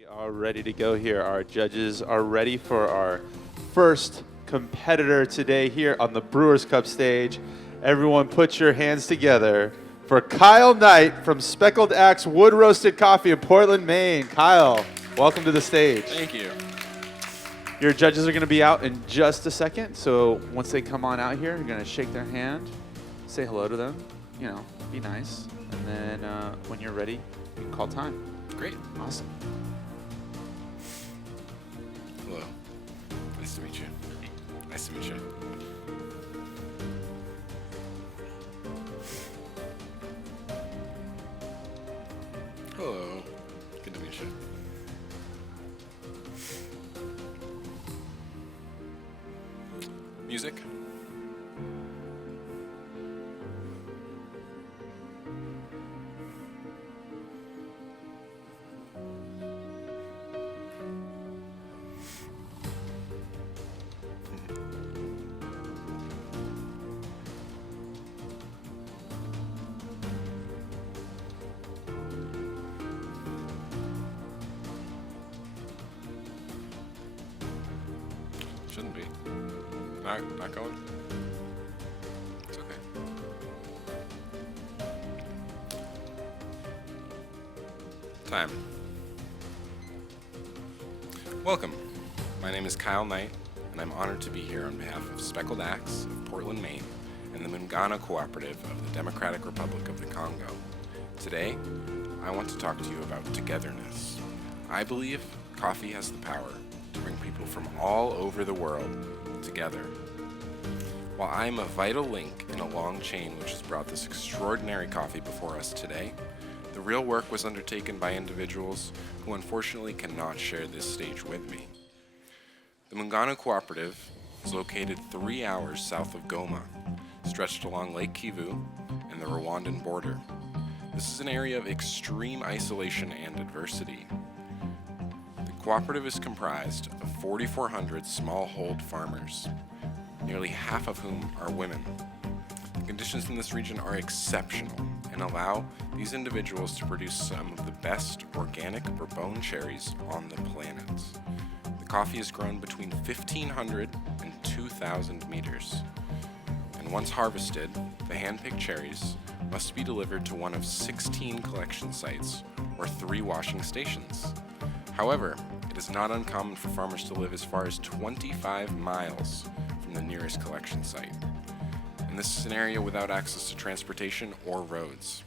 We are ready to go here. Our judges are ready for our first competitor today here on the Brewers Cup stage. Everyone put your hands together for Kyle Knight from Speckled Axe Wood Roasted Coffee in Portland, Maine. Kyle, welcome to the stage. Thank you. Your judges are going to be out in just a second, so once they come on out here, you're going to shake their hand, say hello to them, be nice, and then when you're ready, you can call time. Great. Awesome. Hello. Nice to meet you. Nice to meet you. Hello. Good to meet you. Music? Shouldn't be. Not going? It's okay. Time. Welcome. My name is Kyle Knight, and I'm honored to be here on behalf of Speckled Axe of Portland, Maine, and the Muungano Cooperative of the Democratic Republic of the Congo. Today, I want to talk to you about togetherness. I believe coffee has the power to bring people from all over the world together. While I am a vital link in a long chain which has brought this extraordinary coffee before us today, the real work was undertaken by individuals who unfortunately cannot share this stage with me. The Muungano Cooperative is located 3 hours south of Goma, stretched along Lake Kivu and the Rwandan border. This is an area of extreme isolation and adversity. The cooperative is comprised of 4,400 smallhold farmers, nearly half of whom are women. The conditions in this region are exceptional and allow these individuals to produce some of the best organic Bourbon cherries on the planet. The coffee is grown between 1,500 and 2,000 meters. And once harvested, the hand-picked cherries must be delivered to one of 16 collection sites or 3 washing stations. However, it is not uncommon for farmers to live as far as 25 miles from the nearest collection site. And this is an area without access to transportation or roads.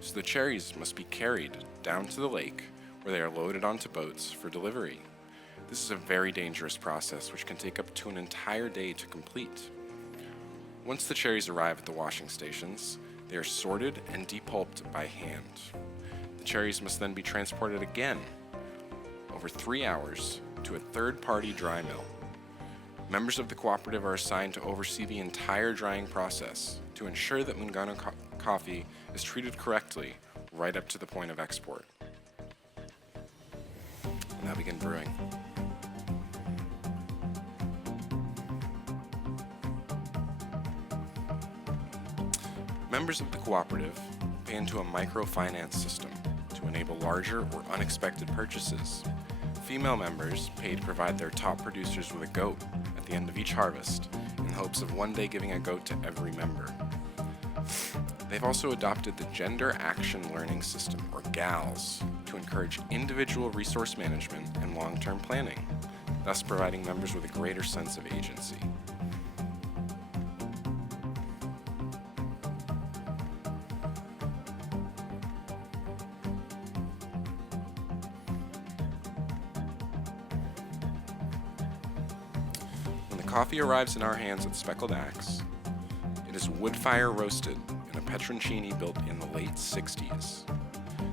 So the cherries must be carried down to the lake where they are loaded onto boats for delivery. This is a very dangerous process which can take up to an entire day to complete. Once the cherries arrive at the washing stations, they are sorted and depulped by hand. The cherries must then be transported again over 3 hours to a third-party dry mill. Members of the cooperative are assigned to oversee the entire drying process to ensure that Muungano coffee is treated correctly right up to the point of export. We'll now begin brewing. Members of the cooperative pay into a microfinance system to enable larger or unexpected purchases. Female members pay to provide their top producers with a goat at the end of each harvest in hopes of one day giving a goat to every member. They've also adopted the Gender Action Learning System, or GALS, to encourage individual resource management and long-term planning, thus providing members with a greater sense of agency. Coffee arrives in our hands at Speckled Axe. It is wood fire roasted in a petroncini built in the late 60s.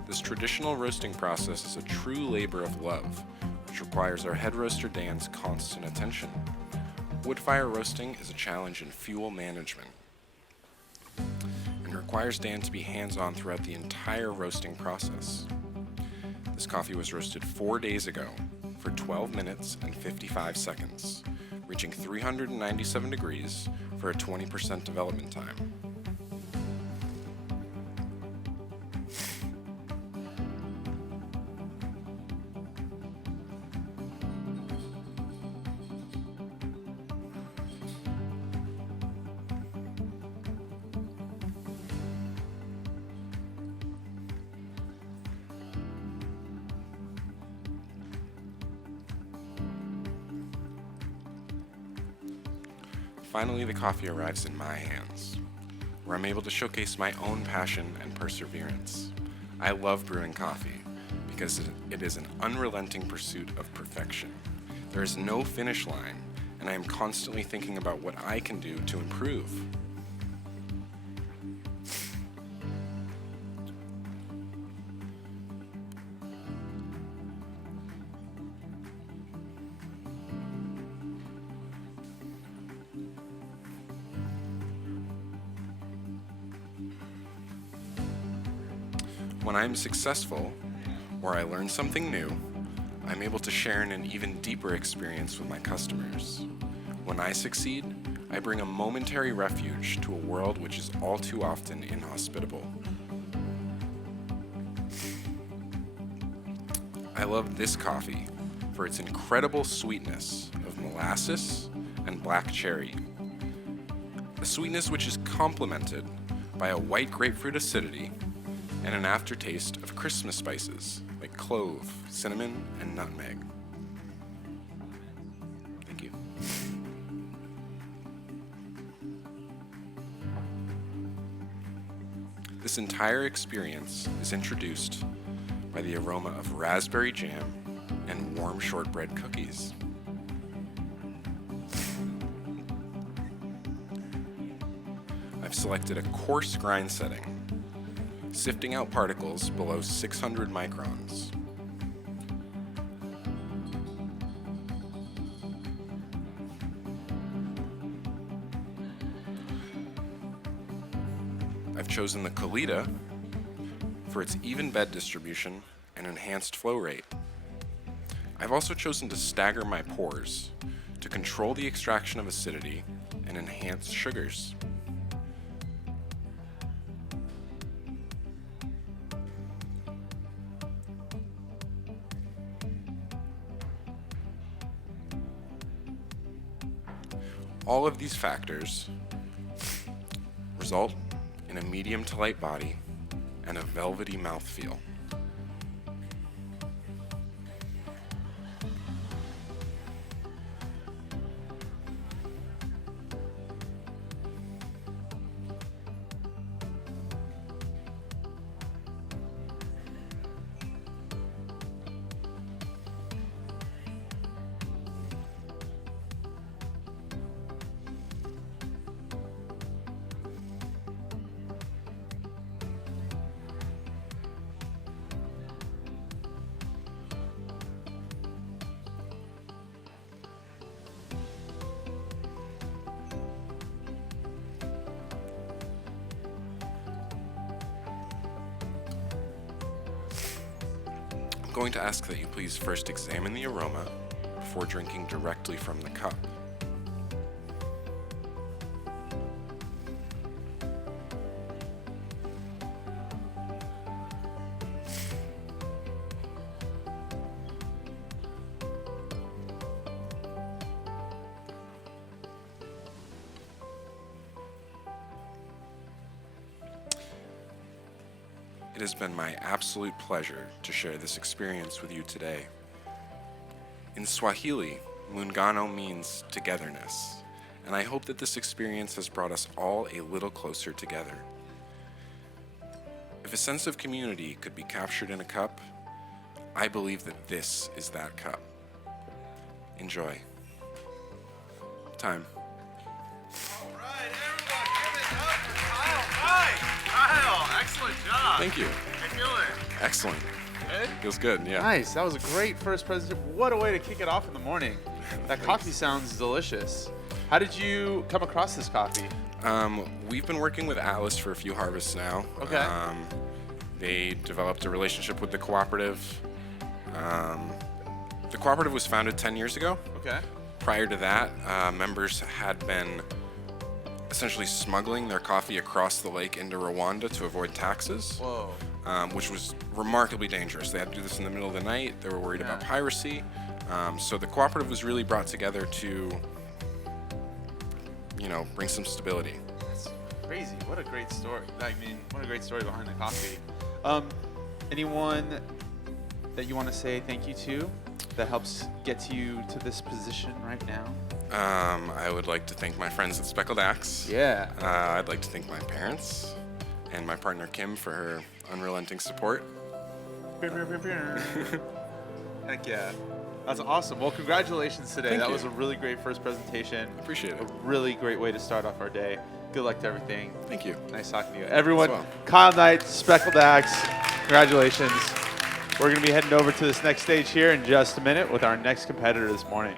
This traditional roasting process is a true labor of love, which requires our head roaster Dan's constant attention. Wood fire roasting is a challenge in fuel management and requires Dan to be hands-on throughout the entire roasting process. This coffee was roasted 4 days ago for 12 minutes and 55 seconds. Reaching 397 degrees for a 20% development time. finally the coffee arrives in my hands, where I'm able to showcase my own passion and perseverance. I love brewing coffee because it is an unrelenting pursuit of perfection. There is no finish line, and I am constantly thinking about what I can do to improve. When I'm successful, or I learn something new, I'm able to share in an even deeper experience with my customers. When I succeed, I bring a momentary refuge to a world which is all too often inhospitable. I love this coffee for its incredible sweetness of molasses and black cherry. A sweetness which is complemented by a white grapefruit acidity and an aftertaste of Christmas spices like clove, cinnamon, and nutmeg. Thank you. This entire experience is introduced by the aroma of raspberry jam and warm shortbread cookies. I've selected a coarse grind setting, sifting out particles below 600 microns. I've chosen the Kalita for its even bed distribution and enhanced flow rate. I've also chosen to stagger my pours to control the extraction of acidity and enhance sugars. All of these factors result in a medium to light body and a velvety mouthfeel. I'm going to ask that you please first examine the aroma before drinking directly from the cup. It has been my absolute pleasure to share this experience with you today. In Swahili, Muungano means togetherness, and I hope that this experience has brought us all a little closer together. If a sense of community could be captured in a cup, I believe that this is that cup. Enjoy. Time. All right, everyone, give it up for Kyle Knight. Kyle, excellent job. Thank you. How you feeling? Excellent. Good? Feels good, yeah. Nice. That was a great first presentation. What a way to kick it off in the morning. That coffee sounds delicious. How did you come across this coffee? We've been working with Atlas for a few harvests now. Okay. They developed a relationship with the cooperative. The cooperative was founded 10 years ago. Okay. Prior to that, members had been essentially smuggling their coffee across the lake into Rwanda to avoid taxes. Whoa. Which was remarkably dangerous. They had to do this in the middle of the night. They were worried about piracy. So the cooperative was really brought together to, bring some stability. That's crazy. What a great story. I mean, what a great story behind the coffee. Anyone that you want to say thank you to that helps get you to this position right now? I would like to thank my friends at Speckled Axe. Yeah. I'd like to thank my parents and my partner Kim for her unrelenting support. Heck yeah. That's awesome. Well, congratulations today. Thank that you. was a really great first presentation. Appreciate it. A really great way to start off our day. Good luck to everything. Thank you. Nice talking to you. Everyone, As well. Kyle Knight, Speckled Axe, congratulations. We're going to be heading over to this next stage here in just a minute with our next competitor this morning.